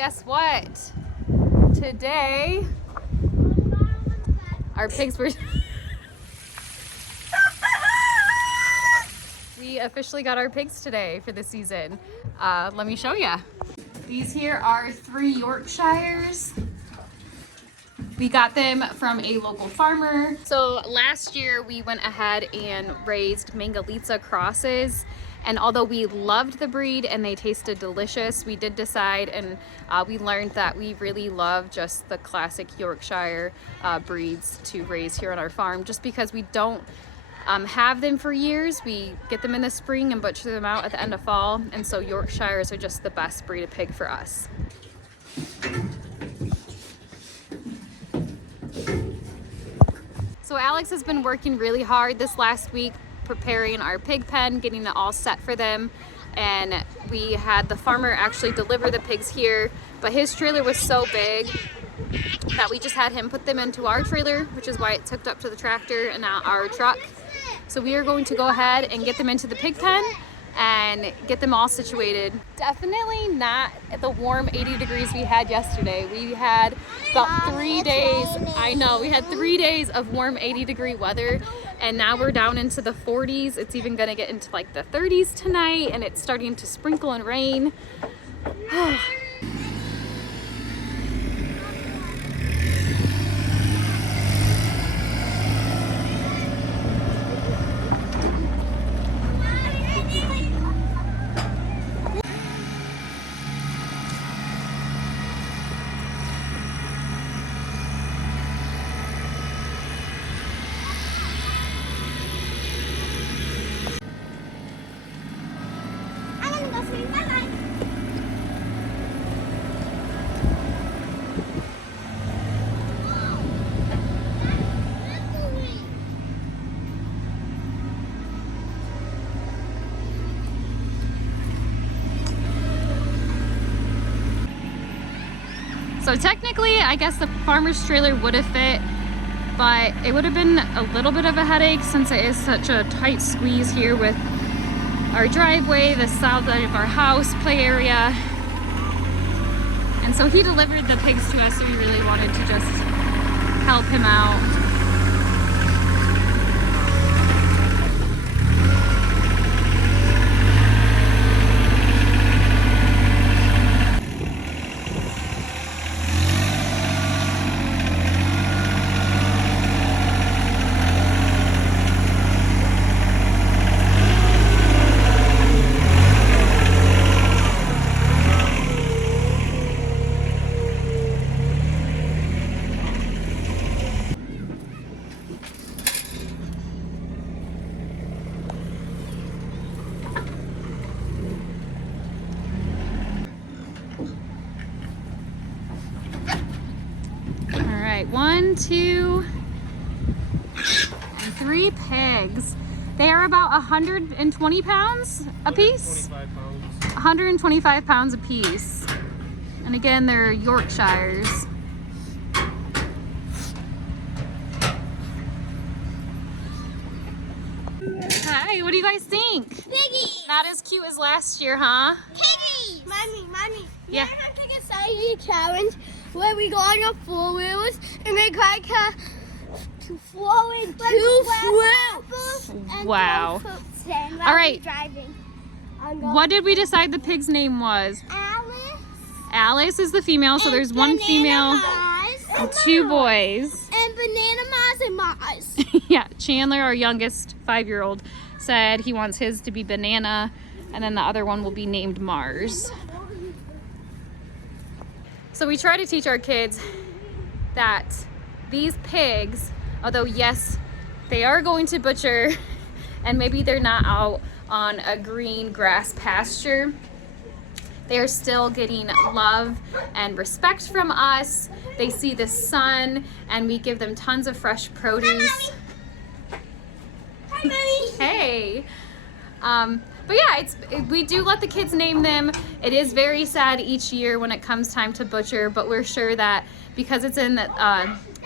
guess what? Today, our pigs were... We officially got our pigs today for the season. Let me show you. These here are 3 Yorkshires. We got them from a local farmer. So last year we went ahead and raised Mangalitsa crosses. And although we loved the breed and they tasted delicious, we did decide and we learned that we really love just the classic Yorkshire breeds to raise here on our farm, just because we don't have them for years. We get them in the spring and butcher them out at the end of fall. And so Yorkshires are just the best breed of pig for us. So Alex has been working really hard this last week preparing our pig pen, getting it all set for them. And we had the farmer actually deliver the pigs here, but his trailer was so big that we just had him put them into our trailer, which is why it's hooked up to the tractor and not our truck. So we are going to go ahead and get them into the pig pen and get them all situated. Definitely not at the warm 80 degrees we had yesterday. We had about 3 days, I know, we had 3 days of warm 80-degree weather, and now we're down into the 40s. It's even gonna get into like the 30s tonight, and it's starting to sprinkle and rain. So technically, I guess the farmer's trailer would have fit, but it would have been a little bit of a headache since it is such a tight squeeze here with our driveway, the south side of our house, play area. And so he delivered the pigs to us, so we really wanted to just help him out. All right, 1, 2, and 3 pigs. They are about 120 pounds a piece? 125 pounds. 125 pounds a piece. And again, they're Yorkshires. Hi, what do you guys think? Piggies! Not as cute as last year, huh? Piggies! Mommy, Yeah. Can I take a side challenge where we go on our 4-wheelers and we try to flow in 2 fruits? Wow. All right. Driving. What did we decide the pig's name was? Alice. Alice is the female, so there's 1 female and 2 boys. And Banana Mars and Mars. Yeah, Chandler, our youngest 5-year-old, said he wants his to be Banana, and then the other one will be named Mars. So we try to teach our kids that these pigs, although yes, they are going to butcher, and maybe they're not out on a green grass pasture, they are still getting love and respect from us. They see the sun, and we give them tons of fresh produce. Hi, Mommy. Hey. But yeah, we do let the kids name them. It is very sad each year when it comes time to butcher, but we're sure that because it's in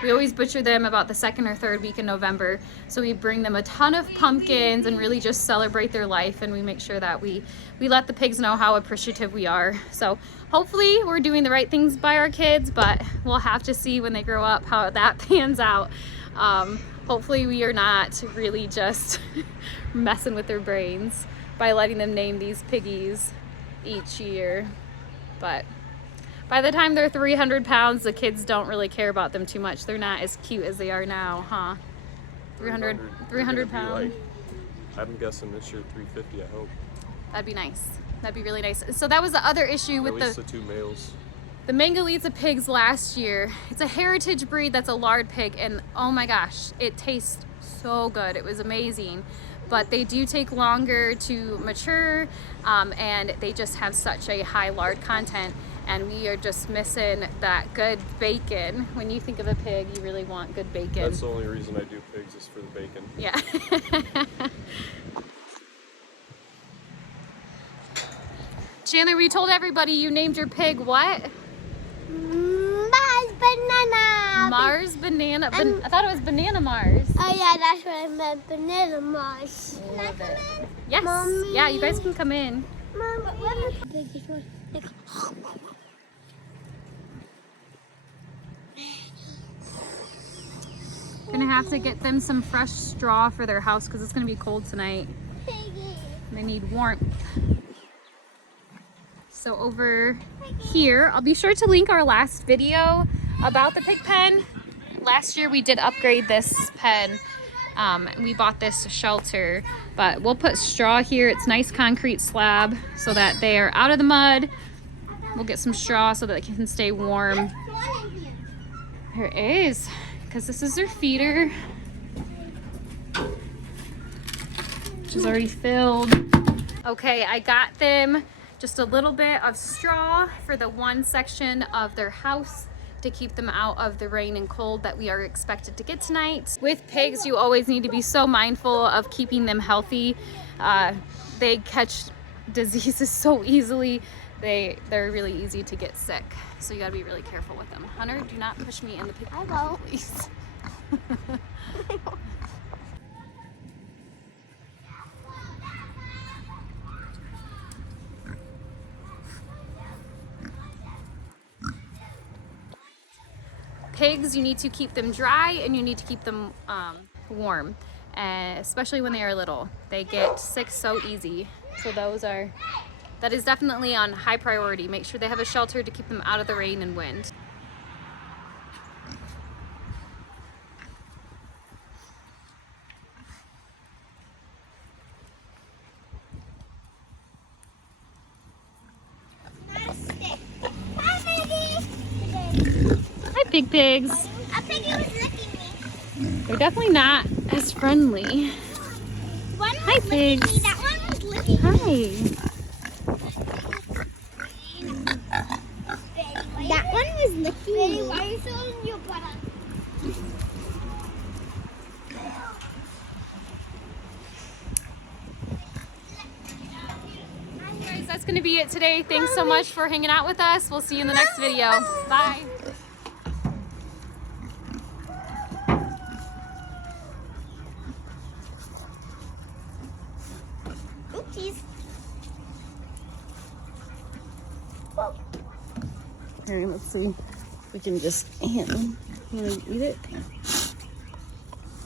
We always butcher them about the second or third week in November. So we bring them a ton of pumpkins and really just celebrate their life, and we make sure that we let the pigs know how appreciative we are. So hopefully we're doing the right things by our kids, but we'll have to see when they grow up how that pans out. Hopefully we are not really just messing with their brains by letting them name these piggies each year. But by the time they're 300 pounds, the kids don't really care about them too much. They're not as cute as they are now, huh? 300 pounds. Like, I'm guessing this year 350, I hope. That'd be nice. That'd be really nice. So that was the other issue with at least the 2 males. The Mangalitsa pigs last year. It's a heritage breed that's a lard pig, and oh my gosh, it tastes so good. It was amazing. But they do take longer to mature, and they just have such a high lard content, and we are just missing that good bacon. When you think of a pig, you really want good bacon. That's the only reason I do pigs is for the bacon. Yeah. Chandler, we told everybody you named your pig what? Mars Banana. Mars Banana. I thought it was Banana Mars. Oh yeah, that's what I meant. Banana Mars. Love it. Yes. Mommy. Yeah, you guys can come in. Mom, what the biggest one? Gonna have to get them some fresh straw for their house because it's gonna be cold tonight. They need warmth. So over here, I'll be sure to link our last video about the pig pen. Last year we did upgrade this pen. We bought this shelter, but we'll put straw here. It's nice concrete slab so that they are out of the mud. We'll get some straw so that they can stay warm. There is, because this is their feeder, which is already filled. Okay, I got them just a little bit of straw for the one section of their house to keep them out of the rain and cold that we are expected to get tonight. With pigs, you always need to be so mindful of keeping them healthy. They catch diseases so easily. They're really easy to get sick. So you gotta be really careful with them. Hunter, do not push me in the pig pen, please. Pigs, you need to keep them dry and you need to keep them warm, especially when they are little. They get sick so easy. So that is definitely on high priority. Make sure they have a shelter to keep them out of the rain and wind. Hi, big pigs. A piggy was licking me. They're definitely not as friendly. Hi, pigs. That one was licking me. Hi. That one was licking me. Why are you showing your butt? Guys, that's going to be it today. Thanks so much for hanging out with us. We'll see you in the next video. Bye. Oopsies. Here, let's see. We can just, you want to eat it?